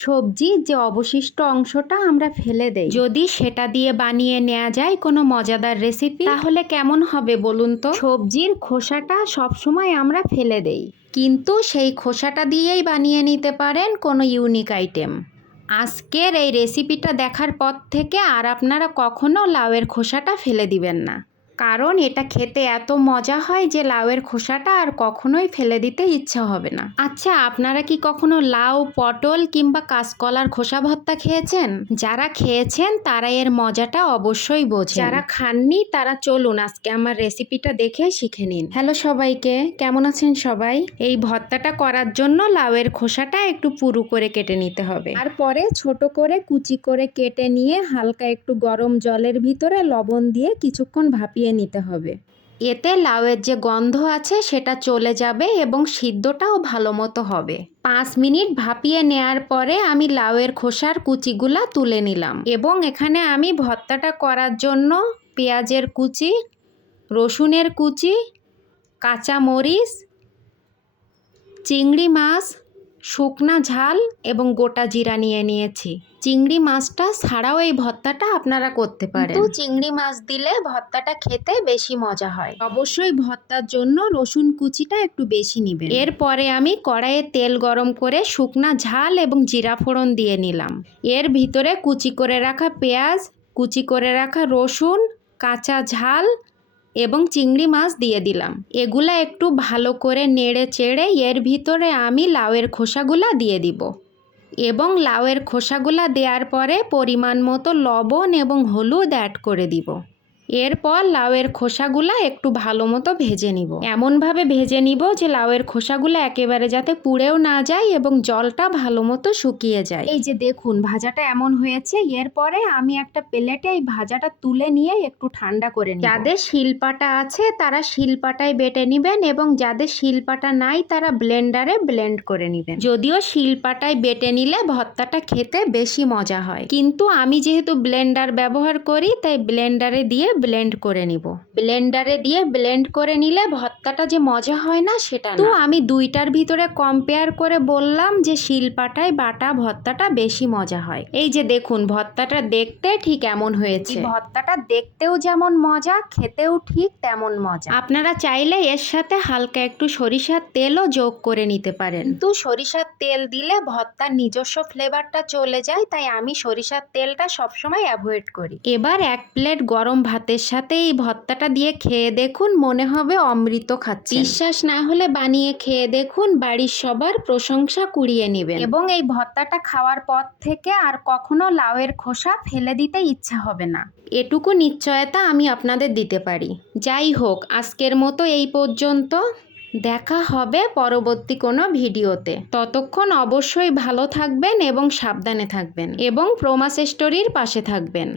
সবজির যে অবশিষ্ট অংশটা আমরা ফেলে দেই, যদি সেটা দিয়ে বানিয়ে নেওয়া যায় কোনো মজাদার রেসিপি, তাহলে কেমন হবে বলুন তো? সবজির খোসাটা সবসময় আমরা ফেলে দেই, কিন্তু সেই খোসাটা দিয়েই বানিয়ে নিতে পারেন কোনো ইউনিক আইটেম। আজকের এই রেসিপিটা দেখার পর থেকে আর আপনারা কখনো লাউয়ের খোসাটা ফেলে দিবেন না, কারণ এটা খেতে এত মজা হয় যে লাউয়ের খোসাটা আর কখনোই ফেলে দিতে ইচ্ছা হবে না। আচ্ছা, আপনারা কি কখনো লাউ, পটল কিংবা কাঁচকলার খোসা ভর্তা খেয়েছেন? যারা খেয়েছেন তারা এর মজাটা অবশ্যই বোঝেন, যারা খাননি তারা চলুন আজকে আমার রেসিপিটা দেখে শিখে নিন। হ্যালো সবাইকে, কেমন আছেন সবাই? এই ভর্তাটা করার জন্য লাউয়ের খোসাটা একটু পুরু করে কেটে নিতে হবে, তারপরে ছোট করে কুচি করে কেটে নিয়ে হালকা একটু গরম জলের ভিতরে লবণ দিয়ে কিছুক্ষণ ভাপিয়ে নিতে হবে। এতে লাউয়ের যে গন্ধ আছে সেটা চলে যাবে এবং সিদ্ধটাও ভালো মতো হবে। 5 মিনিট ভাপিয়ে নেয়ার পরে আমি লাউয়ের খোসার কুচিগুলা তুলে নিলাম এবং এখানে আমি ভর্তাটা করার জন্য পেঁয়াজের কুচি, রসুনের কুচি, কাঁচা মরিচ, চিংড়ি মাছ, শুকনা ঝাল এবং গোটা জিরা নিয়ে নিয়েছি। চিংড়ি মাছটা ছাড়াও এই ভর্তাটা আপনারা করতে পারেন, কিন্তু চিংড়ি মাছ দিলে ভর্তাটা খেতে বেশি মজা হয়। অবশ্যই ভর্তার জন্য রসুন কুচিটা একটু বেশি নেবেন। এরপরে আমি কড়াইয়ে তেল গরম করে শুকনা ঝাল এবং জিরা ফোড়ন দিয়ে নিলাম। এর ভিতরে কুচি করে রাখা পেঁয়াজ, কুচি করে রাখা রসুন, কাঁচা ঝাল এবং চিংড়ি মাছ দিয়ে দিলাম। এগুলা একটু ভালো করে নেড়ে চেড়ে এর ভিতরে আমি লাউয়ের খোসাগুলা দিয়ে দিব এবং লাউয়ের খোসাগুলা দেওয়ার পরে পরিমাণ মতো লবণ এবং হলুদ অ্যাড করে দিব। এরপর লাউয়ের খোসাগুলা একটু ভালো মতো ভেজে নিব, এমনভাবে ভেজে নিব যে লাউয়ের খোসাগুলো একেবারে যাতে পুড়েও না যায় এবং জলটা ভালো মতো শুকিয়ে যায়। এই যে দেখুন ভাজাটা এমন হয়েছে। এরপরে আমি একটা প্লেটে এই ভাজাটা তুলে নিয়ে একটু ঠান্ডা করে নিব। যাদের শিলপাটা আছে তারা শিলপাটায় বেটে নেবেন এবং যাদের শিলপাটা নাই তারা ব্লেন্ডারে ব্লেন্ড করে নেবেন। যদিও শিলপাটায় বেটে নিলে ভর্তাটা খেতে বেশি মজা হয়, কিন্তু আমি যেহেতু ব্লেন্ডার ব্যবহার করি তাই ব্লেন্ডারে দিয়ে ব্লেন্ড করে নিব। ব্লেন্ডারে দিয়ে ব্লেন্ড করে নিলে ভর্তাটা যে মজা হয় না সেটা না। তো আমি দুইটার ভিতরে কম্পেয়ার করে বললাম যে শিলপাটায় বাটা ভর্তাটা বেশি মজা হয়। এই যে দেখুন ভর্তাটা দেখতে ঠিক এমন হয়েছে। ভর্তাটা দেখতেও যেমন মজা, খেতেও ঠিক তেমন মজা। আপনারা চাইলে এর সাথে হালকা একটু সরিষার তেলও যোগ করে নিতে পারেন, কিন্তু সরিষার তেল দিলে ভর্তার নিজস্ব ফ্লেভারটা চলে যায়, তাই আমি সরিষার তেলটা সবসময় অ্যাভয়েড করি। এবার এক প্লেট গরম ভাতের সাথে এই ভর্তাটা দিয়ে খেয়ে দেখুন, মনে হবে অমৃত খাচ্ছেন। বিশ্বাস না হলে বানিয়ে খেয়ে দেখুন, বাড়ির সবার প্রশংসা কুড়িয়ে নেবেন এবং এই ভর্তাটা খাওয়ার পর থেকে আর কখনো লাউয়ের খোসা ফেলে দিতে ইচ্ছা হবে না, এটুকু নিশ্চয়তা আমি আপনাদের দিতে পারি। যাই হোক, আজকের মতো এই পর্যন্ত। দেখা হবে পরবর্তী কোনো ভিডিওতে। ততক্ষণ অবশ্যই ভালো থাকবেন এবং সাবধানে থাকবেন এবং প্রমাস স্টোরির পাশে থাকবেন।